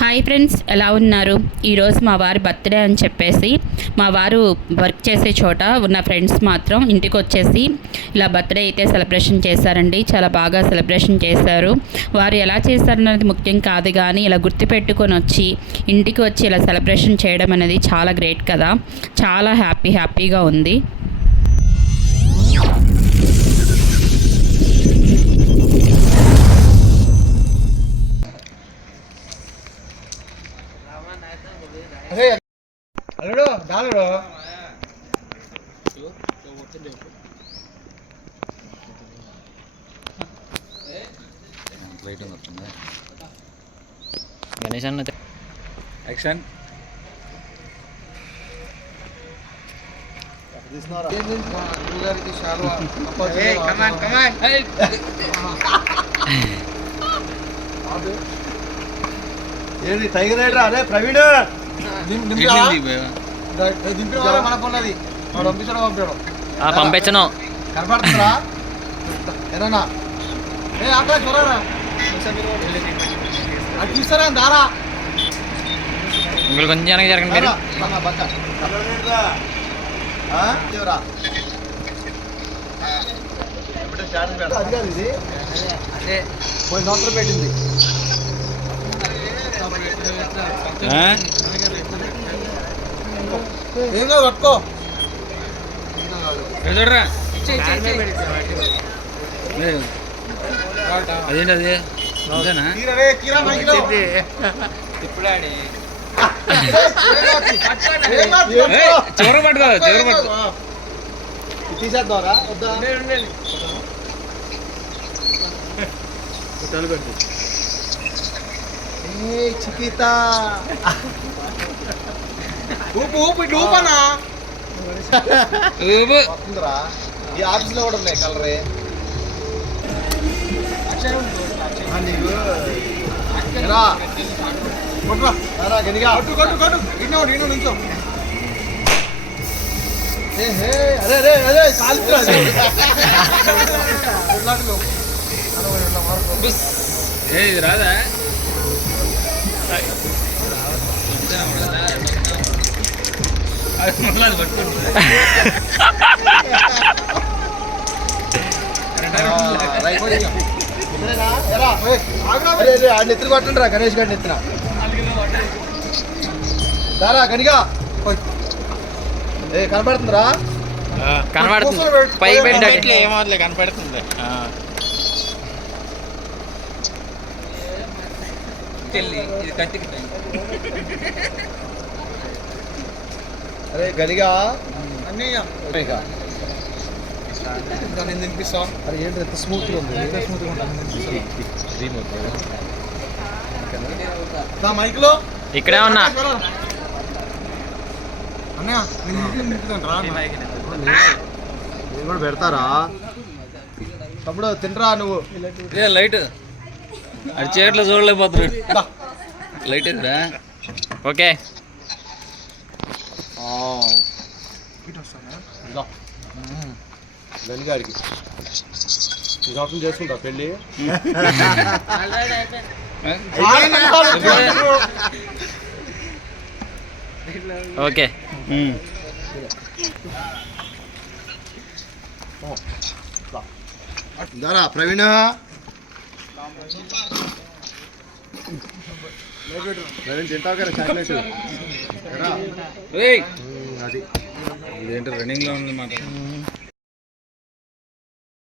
Hi friends, ఎలా ఉన్నారు? ఈరోజు మా వారి బర్త్డే అని చెప్పేసి మా వారు వర్క్ చేసే చోట ఉన్న ఫ్రెండ్స్ మాత్రం ఇంటికి వచ్చేసి ఇలా బర్త్డే అయితే సెలబ్రేషన్ చేశారండి. చాలా బాగా సెలబ్రేషన్ చేశారు. వారు ఎలా చేశారన్నది ముఖ్యం కాదు, కానీ ఇలా గుర్తుపెట్టుకొని వచ్చి ఇంటికి వచ్చి ఇలా సెలబ్రేషన్ చేయడం అనేది చాలా గ్రేట్ కదా. చాలా హ్యాపీగా ఉంది. అల్లుడు డాలుడు గణేష్ అన్న యాక్షన్ ఏది టైగర్ రైడరా? అదే ప్రవీణ్ పంపించను కనపడుతుందా? ఏదన్నా అక్కడ చూడరా అది చూస్తారా దారా ఇంకొక కొంచెం వెనక్కి జరగండి మీరు. అది కాదు, ఇది పోయిన సంవత్సరం పెట్టింది. ఏం కాదు, పట్టుకో. చూడరా అదేంటి అది చివర పట్టుకో తీసేద్దారా వద్దా? చికితా ఊపు ఊపు ఇటు ఊపనా వస్తుందిరా. ఈ ఆఫీస్లో కూడా ఉన్నాయి కలరే. అదే అదే కాలుతురా ఇది రాదా? నెత్తిన కొట్టండి రా, గణేష్ గారి నెత్తిన దారా గనిగా. ఏ కనపడుతుందిరా? కనపడుతుంది, పైకి పెట్టి ఏమవుతుంది, కనపడుతుంది. అరే గనిగా తినిపిస్తా. అరే ఏంటి ఎంత స్మూత్గా ఉంది, ఎంత స్మూత్గా ఉంటుంది. మైక్లో ఇక్కడే ఉన్నా నేను కూడా పెడతారా? తమ్ముడు తినరా నువ్వు. లైట్ అది చీకట్లో చూడలేకపోతున్నాడు. లైట్ ఎదురా? ఓకే గనిగాడికి ఈ సంవత్సరం చేసుకుంటా పెళ్ళి. ఓకే దారా ప్రవీణ. ప్రవీణ్ తింటావు కదా చాక్లెట్? అది ఇదేంటి రన్నింగ్లో ఉంది మాట.